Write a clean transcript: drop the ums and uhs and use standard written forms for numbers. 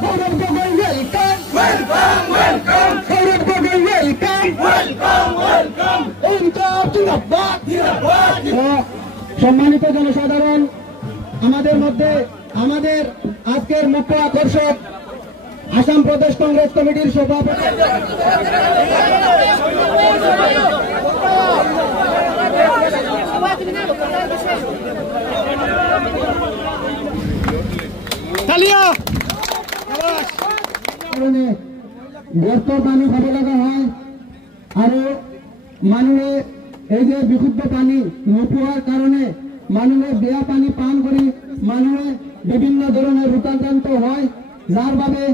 Sourav Gogoi welcome, Sourav Gogoi welcome. ইনকলাব জিন্দাবাদ। সম্মানিত জনসাধারণ, আমাদের মধ্যে আমাদের আজকের মুখ্য আকর্ষক আসাম প্রদেশ কংগ্রেস কমিটির সভাপতি গর্ত পানি খাব লগা হয় আৰু মানুহে এই যে বিশুদ্ধ পানী নোপোৱাৰ কাৰণে মানুহে বেয়া পানী পান কৰি মানুহে বিভিন্ন ধৰণৰ ৰোগাক্ৰান্ত হয়, যাৰ বাবে